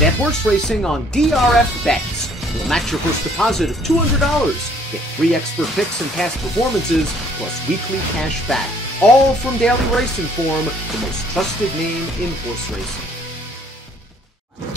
Bet horse racing on DRF Bets. We'll match your first deposit of $200. Get free expert picks and past performances, plus weekly cash back. All from Daily Racing Form, the most trusted name in horse racing.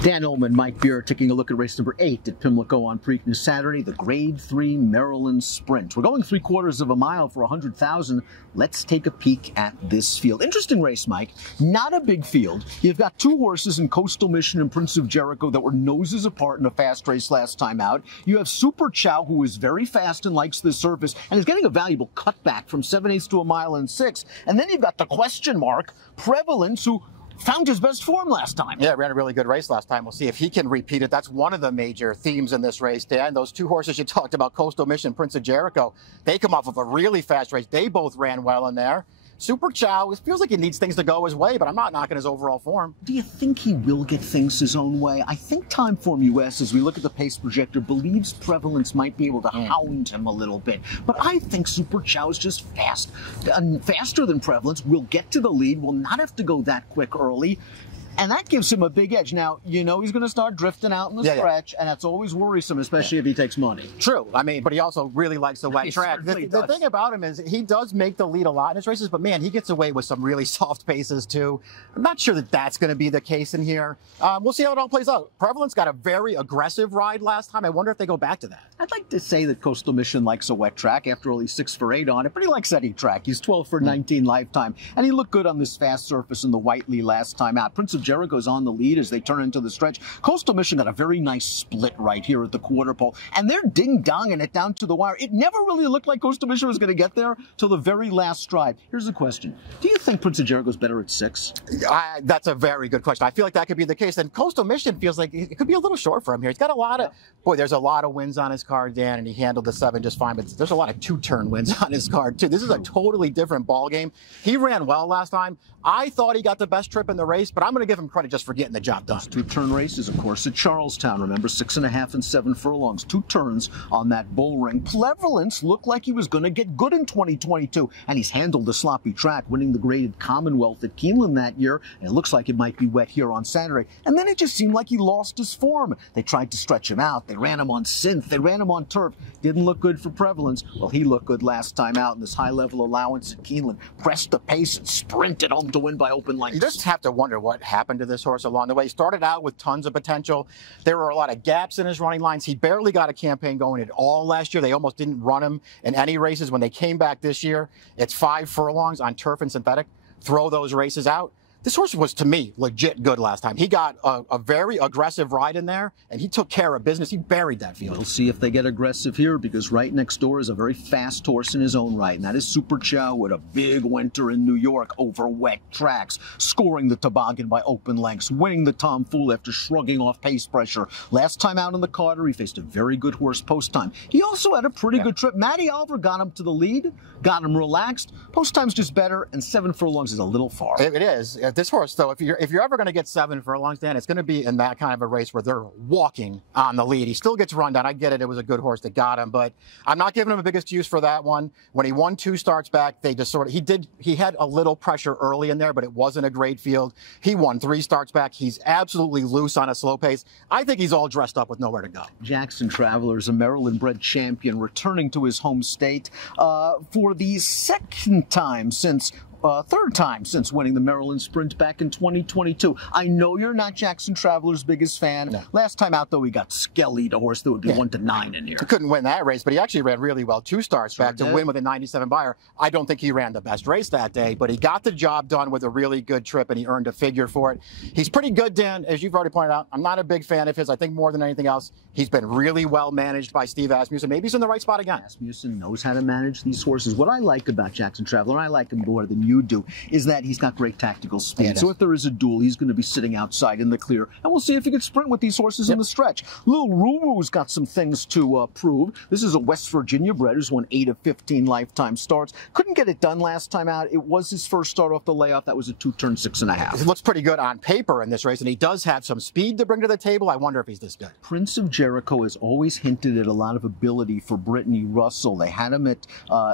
Dan Illman, Mike Beer, taking a look at race number 8 at Pimlico on Preakness Saturday, the Grade 3 Maryland Sprint. We're going 3/4 of a mile for 100,000. Let's take a peek at this field. Interesting race, Mike. Not a big field. You've got two horses in Coastal Mission and Prince of Jericho that were noses apart in a fast race last time out. You have Super Chow, who is very fast and likes the surface, and is getting a valuable cutback from 7/8 to a mile and 6. And then you've got the question mark, Prevalence, who found his best form last time. Yeah, ran a really good race last time. We'll see if he can repeat it. That's one of the major themes in this race, Dan. Those two horses you talked about, Coastal Mission, Prince of Jericho, they come off of a really fast race. They both ran well in there. Super Chow, it feels like he needs things to go his way, but I'm not knocking his overall form. Do you think he will get things his own way? I think Timeform US, as we look at the pace projector, believes Prevalence might be able to hound him a little bit. But I think Super Chow is just fast, faster than Prevalence, will get to the lead, will not have to go that quick early. And that gives him a big edge. Now, you know he's going to start drifting out in the stretch, and that's always worrisome, especially if he takes money. True. I mean, but he also really likes the wet track. The thing about him is he does make the lead a lot in his races, but man, he gets away with some really soft paces too. I'm not sure that that's going to be the case in here. We'll see how it all plays out. Prevalence got a very aggressive ride last time. I wonder if they go back to that. I'd like to say that Coastal Mission likes a wet track. After all, he's 6 for 8 on it, but he likes any track. He's 12 for 19 lifetime, and he looked good on this fast surface in the Whiteley last time out. Prince of Jericho's on the lead as they turn into the stretch. Coastal Mission got a very nice split right here at the quarter pole, and they're ding-donging it down to the wire. It never really looked like Coastal Mission was going to get there till the very last stride. Here's the question. Do you think Prince of Jericho's better at 6? That's a very good question. I feel like that could be the case. And Coastal Mission feels like it could be a little short for him here. He's got a lot of, boy, there's a lot of wins on his card, Dan, and he handled the 7 just fine, but there's a lot of 2-turn wins on his card, too. This is a totally different ball game. He ran well last time. I thought he got the best trip in the race, but I'm going to give him credit just for getting the job done. 2-turn races, of course, at Charlestown. Remember, 6.5 and 7 furlongs. 2 turns on that bull ring. Prevalence looked like he was going to get good in 2022, and he's handled the sloppy track, winning the graded Commonwealth at Keeneland that year, and it looks like it might be wet here on Saturday. And then it just seemed like he lost his form. They tried to stretch him out. They ran him on synth. They ran him on turf. Didn't look good for Prevalence. Well, he looked good last time out in this high-level allowance at Keeneland. Pressed the pace and sprinted home to win by open lengths. You just have to wonder what happened to this horse along the way. He started out with tons of potential. There were a lot of gaps in his running lines. He barely got a campaign going at all last year. They almost didn't run him in any races. When they came back this year, it's 5 furlongs on turf and synthetic. Throw those races out. This horse was, to me, legit good last time. He got a very aggressive ride in there, and he took care of business. He buried that field. We'll see if they get aggressive here, because right next door is a very fast horse in his own right, and that is Super Chow with a big winter in New York over wet tracks, scoring the toboggan by open lengths, winning the Tom Fool after shrugging off pace pressure. Last time out in the Carter, he faced a very good horse post time. He also had a pretty good trip. Matty Oliver got him to the lead, got him relaxed. Post time's just better, and 7 furlongs is a little far. It is. This horse, though, if you're ever going to get 7 furlongs, Dan, it's going to be in that kind of a race where they're walking on the lead. He still gets run down. I get it. It was a good horse that got him, but I'm not giving him the biggest use for that one. When he won 2 starts back, they just sort of, he had a little pressure early in there, but it wasn't a great field. He won 3 starts back. He's absolutely loose on a slow pace. I think he's all dressed up with nowhere to go. Jackson Travelers, a Maryland-bred champion, returning to his home state for the third time since winning the Maryland Sprint back in 2022. I know you're not Jackson Traveler's biggest fan. No. Last time out, though, he got Skelly, the horse that would be 1-9 in here. He couldn't win that race, but he actually ran really well 2 starts back to win with a 97 buyer. I don't think he ran the best race that day, but he got the job done with a really good trip, and he earned a figure for it. He's pretty good, Dan, as you've already pointed out. I'm not a big fan of his. I think more than anything else, he's been really well managed by Steve Asmussen. Maybe he's in the right spot again. Asmussen knows how to manage these horses. What I like about Jackson Traveler, and I like him more than you do, is that he's got great tactical speed. So if there is a duel, he's going to be sitting outside in the clear, and we'll see if he can sprint with these horses in the stretch. Lil Ruru's got some things to prove. This is a West Virginia bred who's won 8 of 15 lifetime starts. Couldn't get it done last time out. It was his first start off the layoff. That was a 2-turn 6.5. He looks pretty good on paper in this race, and he does have some speed to bring to the table. I wonder if he's this good. Prince of Jericho has always hinted at a lot of ability for Brittany Russell. They had him at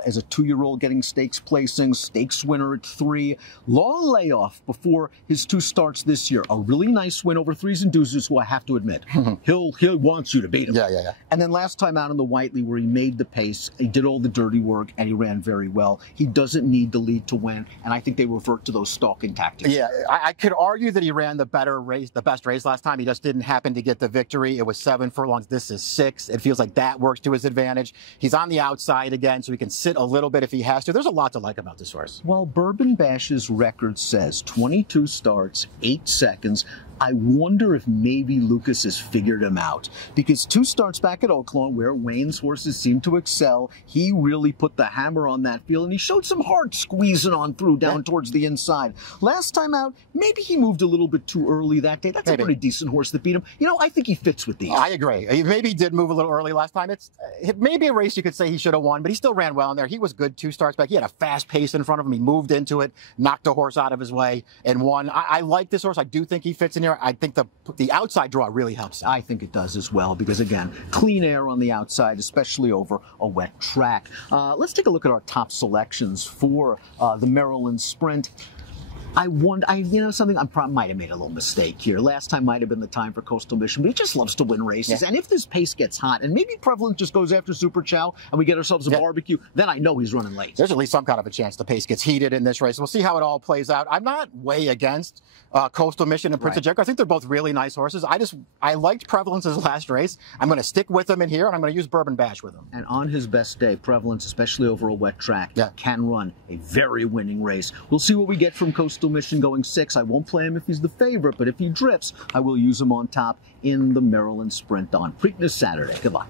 as a 2-year-old getting stakes placings, stakes winner winner at 3. Long layoff before his 2 starts this year. A really nice win over Threes and Deuces, who I have to admit, he wants you to beat him. Yeah. And then last time out in the Whiteley, where he made the pace, he did all the dirty work, and he ran very well. He doesn't need the lead to win, and I think they revert to those stalking tactics. Yeah, I could argue that he ran the best race last time. He just didn't happen to get the victory. It was 7 furlongs. This is 6. It feels like that works to his advantage. He's on the outside again, so he can sit a little bit if he has to. There's a lot to like about this horse. Well, Bourbon Bash's record says 22 starts, 8 seconds. I wonder if maybe Lucas has figured him out, because 2 starts back at Oaklawn, where Wayne's horses seem to excel, he really put the hammer on that field, and he showed some heart squeezing on through down towards the inside. Last time out, maybe he moved a little bit too early that day. That's a pretty decent horse that beat him. You know, I think he fits with these. I agree. Maybe he did move a little early last time. It's maybe a race you could say he should have won, but he still ran well in there. He was good 2 starts back. He had a fast pace in front of him. He moved into it, knocked a horse out of his way, and won. I like this horse. I do think he fits in here. I think the outside draw really helps him. I think it does as well, because again, clean air on the outside, especially over a wet track. Let's take a look at our top selections for the Maryland Sprint. You know something, I might have made a little mistake here. Last time might have been the time for Coastal Mission, but he just loves to win races. Yeah. And if this pace gets hot, and maybe Prevalence just goes after Super Chow, and we get ourselves a barbecue, then I know he's running late. There's at least some kind of a chance the pace gets heated in this race. We'll see how it all plays out. I'm not way against Coastal Mission and Prince of Jericho. I think they're both really nice horses. I liked Prevalence's last race. I'm going to stick with him in here, and I'm going to use Bourbon Bash with him. And on his best day, Prevalence, especially over a wet track, can run a very winning race. We'll see what we get from Coastal Mission going 6. I won't play him if he's the favorite, but if he drifts, I will use him on top in the Maryland Sprint on Preakness Saturday. Goodbye.